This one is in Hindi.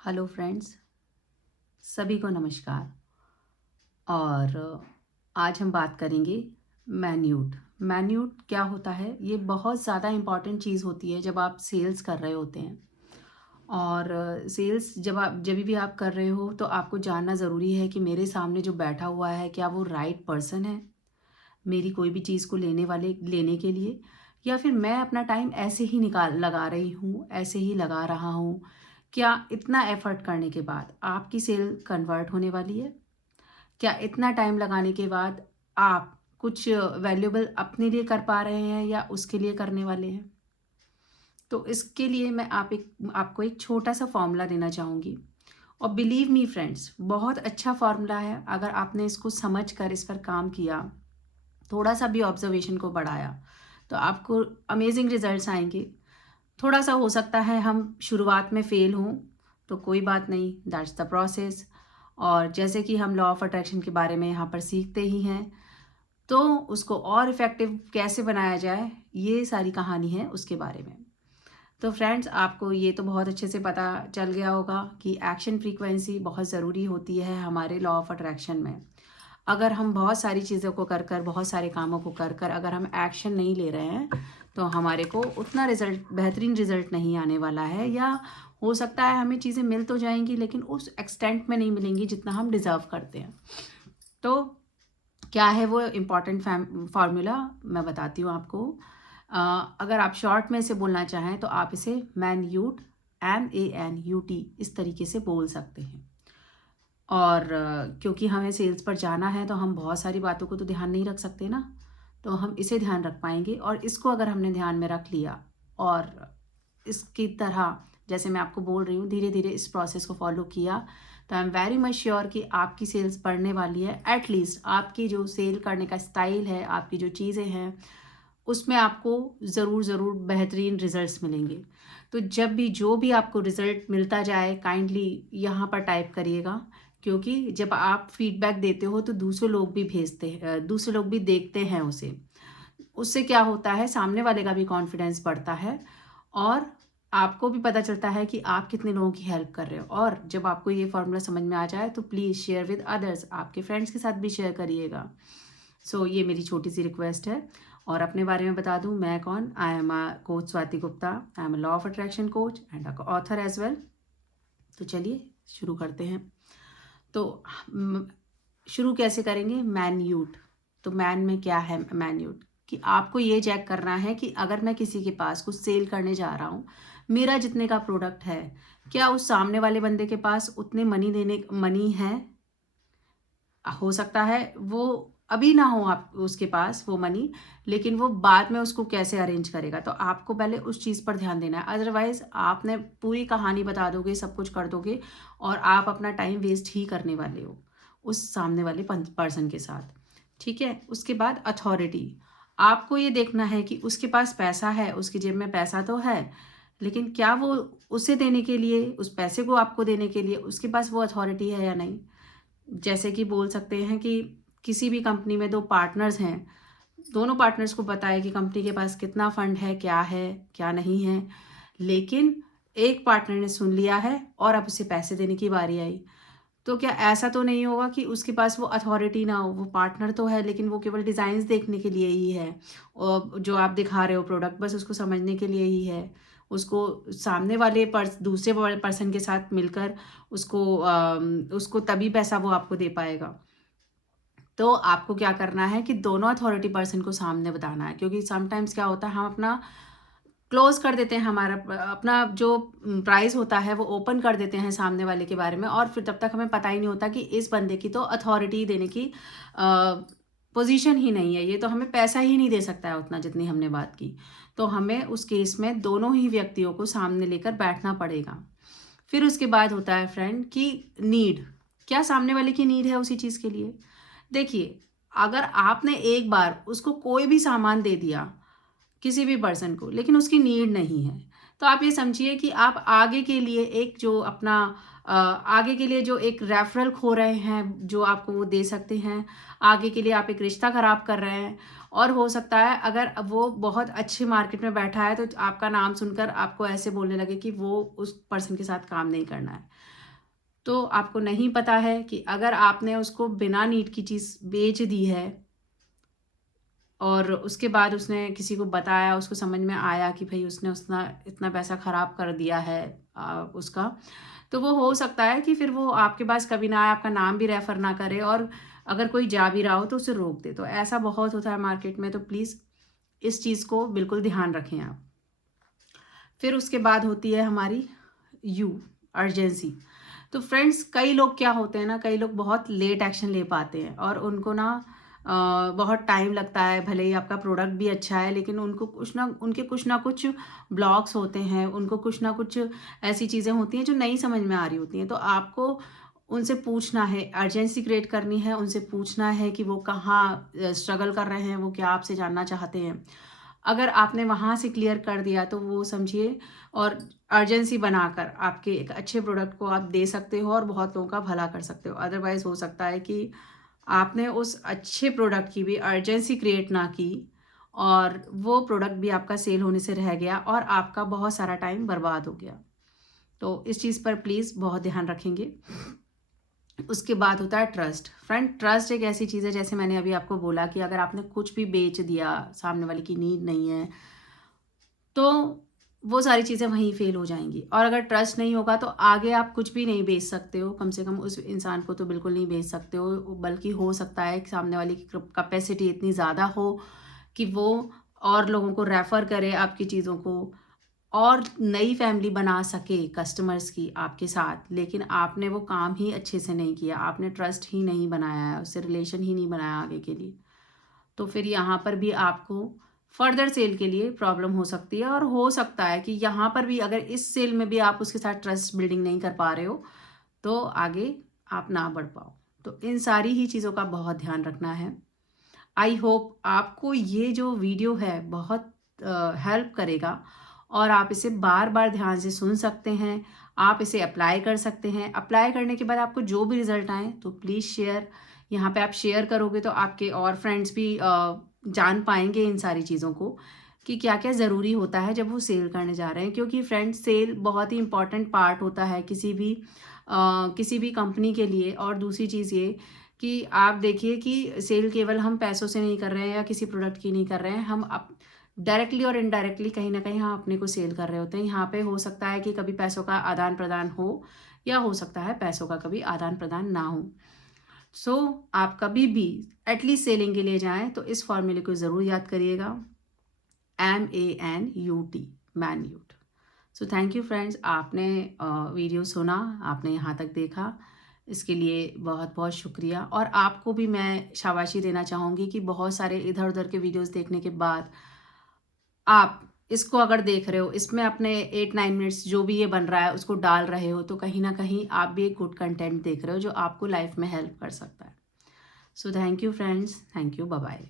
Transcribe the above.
हेलो फ्रेंड्स, सभी को नमस्कार। और आज हम बात करेंगे मैन्यूट। मैन्यूट क्या होता है? ये बहुत ज़्यादा इम्पॉर्टेंट चीज़ होती है जब आप सेल्स कर रहे होते हैं। और सेल्स जब भी आप कर रहे हो तो आपको जानना ज़रूरी है कि मेरे सामने जो बैठा हुआ है क्या वो राइट पर्सन है मेरी कोई भी चीज़ को लेने के लिए, या फिर मैं अपना टाइम ऐसे ही निकाल लगा रही हूँ, ऐसे ही लगा रहा हूँ। क्या इतना एफर्ट करने के बाद आपकी सेल कन्वर्ट होने वाली है? क्या इतना टाइम लगाने के बाद आप कुछ वैल्यूएबल अपने लिए कर पा रहे हैं या उसके लिए करने वाले हैं? तो इसके लिए मैं आपको एक छोटा सा फॉर्मूला देना चाहूँगी। और बिलीव मी फ्रेंड्स, बहुत अच्छा फॉर्मूला है। अगर आपने इसको समझ कर इस पर काम किया, थोड़ा सा भी ऑब्जर्वेशन को बढ़ाया, तो आपको अमेजिंग रिजल्ट्स आएंगे। थोड़ा सा हो सकता है हम शुरुआत में फेल हों, तो कोई बात नहीं, दैट्स द प्रोसेस। और जैसे कि हम लॉ ऑफ अट्रैक्शन के बारे में यहाँ पर सीखते ही हैं, तो उसको और इफ़ेक्टिव कैसे बनाया जाए, ये सारी कहानी है उसके बारे में। तो फ्रेंड्स, आपको ये तो बहुत अच्छे से पता चल गया होगा कि एक्शन फ्रीक्वेंसी बहुत ज़रूरी होती है हमारे लॉ ऑफ अट्रैक्शन में। अगर हम बहुत सारी चीज़ों को कर कर, बहुत सारे कामों को कर कर अगर हम एक्शन नहीं ले रहे हैं, तो हमारे को उतना बेहतरीन रिजल्ट नहीं आने वाला है। या हो सकता है हमें चीज़ें मिल तो जाएंगी लेकिन उस एक्सटेंट में नहीं मिलेंगी जितना हम डिज़र्व करते हैं। तो क्या है वो इम्पॉर्टेंट फार्मूला, मैं बताती हूँ आपको। अगर आप शॉर्ट में इसे बोलना चाहें तो आप इसे मैन्यूट, MANUT, इस तरीके से बोल सकते हैं। और क्योंकि हमें सेल्स पर जाना है तो हम बहुत सारी बातों को तो ध्यान नहीं रख सकते ना, तो हम इसे ध्यान रख पाएंगे। और इसको अगर हमने ध्यान में रख लिया और इसकी तरह, जैसे मैं आपको बोल रही हूँ, धीरे धीरे इस प्रोसेस को फॉलो किया, तो I am very much sure कि आपकी सेल्स बढ़ने वाली है। एटलीस्ट आपकी जो सेल करने का स्टाइल है, आपकी जो चीज़ें हैं, उसमें आपको ज़रूर ज़रूर बेहतरीन रिजल्ट्स मिलेंगे। तो जब भी जो भी आपको रिजल्ट मिलता जाए, काइंडली यहाँ पर टाइप करिएगा, क्योंकि जब आप फीडबैक देते हो तो दूसरे लोग भी दूसरे लोग भी देखते हैं उसे। उससे क्या होता है, सामने वाले का भी कॉन्फिडेंस बढ़ता है और आपको भी पता चलता है कि आप कितने लोगों की हेल्प कर रहे हो। और जब आपको ये फॉर्मूला समझ में आ जाए तो प्लीज़ शेयर विद अदर्स, आपके फ्रेंड्स के साथ भी शेयर करिएगा। ये मेरी छोटी सी रिक्वेस्ट है। और अपने बारे में बता दूं, मैं कौन, I am a coach Swati Gupta. I am a law of attraction coach and a author as well. तो चलिए शुरू करते हैं। तो म, शुरू कैसे करेंगे? मैन्यूट। तो मैन में क्या है? मैन्यूट कि आपको ये चेक करना है कि अगर मैं किसी के पास कुछ सेल करने जा रहा हूँ, मेरा जितने का प्रोडक्ट है, क्या उस सामने वाले बंदे के पास उतने मनी है? हो सकता है वो अभी ना हो आप उसके पास वो मनी, लेकिन वो बाद में उसको कैसे अरेंज करेगा। तो आपको पहले उस चीज़ पर ध्यान देना है। अदरवाइज आपने पूरी कहानी बता दोगे, सब कुछ कर दोगे और आप अपना टाइम वेस्ट ही करने वाले हो उस सामने वाले पर्सन के साथ। ठीक है। उसके बाद अथॉरिटी। आपको ये देखना है कि उसके पास पैसा है, उसकी जेब में पैसा तो है, लेकिन क्या वो उसे देने के लिए, उस पैसे को आपको देने के लिए उसके पास वो अथॉरिटी है या नहीं। जैसे कि बोल सकते हैं कि किसी भी कंपनी में दो पार्टनर्स हैं, दोनों पार्टनर्स को पता है कि कंपनी के पास कितना फंड है क्या नहीं है, लेकिन एक पार्टनर ने सुन लिया है और अब उसे पैसे देने की बारी आई। तो क्या ऐसा तो नहीं होगा कि उसके पास वो अथॉरिटी ना हो? वो पार्टनर तो है लेकिन वो केवल डिज़ाइंस देखने के लिए ही है, और जो आप दिखा रहे हो प्रोडक्ट बस उसको समझने के लिए ही है। उसको सामने वाले दूसरे पर्सन के साथ मिलकर उसको तभी पैसा वो आपको दे पाएगा। तो आपको क्या करना है कि दोनों अथॉरिटी पर्सन को सामने बताना है, क्योंकि समटाइम्स क्या होता है, हम अपना क्लोज कर देते हैं, हमारा अपना जो प्राइस होता है वो ओपन कर देते हैं सामने वाले के बारे में, और फिर तब तक हमें पता ही नहीं होता कि इस बंदे की तो अथॉरिटी देने की पोजीशन ही नहीं है, ये तो हमें पैसा ही नहीं दे सकता है उतना जितनी हमने बात की। तो हमें उस केस में दोनों ही व्यक्तियों को सामने लेकर बैठना पड़ेगा। फिर उसके बाद होता है फ्रेंड कि नीड, क्या सामने वाले की नीड है उसी चीज़ के लिए। देखिए, अगर आपने एक बार उसको कोई भी सामान दे दिया किसी भी पर्सन को, लेकिन उसकी नीड नहीं है, तो आप ये समझिए कि आप आगे के लिए एक जो अपना आगे के लिए जो एक रेफरल खो रहे हैं जो आपको वो दे सकते हैं, आगे के लिए आप एक रिश्ता खराब कर रहे हैं। और हो सकता है अगर वो बहुत अच्छी मार्केट में बैठा है तो आपका नाम सुनकर आपको ऐसे बोलने लगे कि वो उस पर्सन के साथ काम नहीं करना है। तो आपको नहीं पता है कि अगर आपने उसको बिना नीड की चीज़ बेच दी है और उसके बाद उसने किसी को बताया, उसको समझ में आया कि भई उसने उसना इतना पैसा ख़राब कर दिया है उसका, तो वो हो सकता है कि फिर वो आपके पास कभी ना आए, आपका नाम भी रेफ़र ना करे और अगर कोई जा भी रहा हो तो उसे रोक दे। तो ऐसा बहुत होता है मार्केट में, तो प्लीज़ इस चीज़ को बिल्कुल ध्यान रखें आप। फिर उसके बाद होती है हमारी अर्जेंसी। तो फ्रेंड्स कई लोग क्या होते हैं ना, कई लोग बहुत लेट एक्शन ले पाते हैं और उनको ना बहुत टाइम लगता है। भले ही आपका प्रोडक्ट भी अच्छा है लेकिन उनको कुछ ना कुछ ब्लॉक्स होते हैं, उनको कुछ ना कुछ ऐसी चीज़ें होती हैं जो नहीं समझ में आ रही होती हैं। तो आपको उनसे पूछना है, अर्जेंसी क्रिएट करनी है, उनसे पूछना है कि वो कहाँ स्ट्रगल कर रहे हैं, वो क्या आपसे जानना चाहते हैं। अगर आपने वहाँ से क्लियर कर दिया तो वो समझिए और अर्जेंसी बनाकर आपके एक अच्छे प्रोडक्ट को आप दे सकते हो और बहुत लोगों का भला कर सकते हो। अदरवाइज़ हो सकता है कि आपने उस अच्छे प्रोडक्ट की भी अर्जेंसी क्रिएट ना की और वो प्रोडक्ट भी आपका सेल होने से रह गया और आपका बहुत सारा टाइम बर्बाद हो गया। तो इस चीज़ पर प्लीज़ बहुत ध्यान रखेंगे। उसके बाद होता है ट्रस्ट। फ्रेंड, ट्रस्ट एक ऐसी चीज़ है, जैसे मैंने अभी आपको बोला कि अगर आपने कुछ भी बेच दिया, सामने वाले की नीड नहीं है, तो वो सारी चीज़ें वहीं फ़ेल हो जाएँगी। और अगर ट्रस्ट नहीं होगा तो आगे आप कुछ भी नहीं बेच सकते हो, कम से कम उस इंसान को तो बिल्कुल नहीं बेच सकते हो। बल्कि हो सकता है कि सामने वाले की कैपेसिटी इतनी ज़्यादा हो कि वो और लोगों को रेफ़र करे आपकी चीज़ों को और नई फैमिली बना सके कस्टमर्स की आपके साथ। लेकिन आपने वो काम ही अच्छे से नहीं किया, आपने ट्रस्ट ही नहीं बनाया है, उससे रिलेशन ही नहीं बनाया आगे के लिए। तो फिर यहाँ पर भी आपको फर्दर सेल के लिए प्रॉब्लम हो सकती है और हो सकता है कि यहाँ पर भी अगर इस सेल में भी आप उसके साथ ट्रस्ट बिल्डिंग नहीं कर पा रहे हो, तो आगे आप ना बढ़ पाओ। तो इन सारी ही चीज़ों का बहुत ध्यान रखना है। आई होप आपको ये जो वीडियो है बहुत हेल्प करेगा और आप इसे बार-बार ध्यान से सुन सकते हैं। आप इसे अप्लाई कर सकते हैं। अप्लाई करने के बाद आपको जो भी रिज़ल्ट आएँ तो प्लीज़ शेयर, यहाँ पे आप शेयर करोगे तो आपके और फ्रेंड्स भी जान पाएँगे इन सारी चीज़ों को कि क्या-क्या ज़रूरी होता है जब वो सेल करने जा रहे हैं। क्योंकि फ्रेंड्स, सेल बहुत ही इम्पोर्टेंट पार्ट होता है किसी भी कंपनी के लिए। और दूसरी चीज़ ये कि आप देखिए कि सेल केवल हम पैसों से नहीं कर रहे हैं या किसी प्रोडक्ट की नहीं कर रहे हैं, हम डायरेक्टली और इनडायरेक्टली कहीं ना कहीं हम अपने को सेल कर रहे होते हैं। यहाँ पे हो सकता है कि कभी पैसों का आदान प्रदान हो या हो सकता है पैसों का कभी आदान प्रदान ना हो। सो आप कभी भी एटलीस्ट सेलिंग के लिए जाएं तो इस फॉर्मूले को ज़रूर याद करिएगा, MANUT, मैन्यूट। सो थैंक यू फ्रेंड्स, आपने वीडियो सुना, आपने यहाँ तक देखा, इसके लिए बहुत बहुत शुक्रिया। और आपको भी मैं शाबाशी देना चाहूँगी कि बहुत सारे इधर उधर के वीडियोस देखने के बाद आप इसको अगर देख रहे हो, इसमें अपने 8-9 मिनट्स जो भी ये बन रहा है उसको डाल रहे हो, तो कहीं ना कहीं आप भी एक गुड कंटेंट देख रहे हो जो आपको लाइफ में हेल्प कर सकता है। So thank you friends, thank you, bye bye.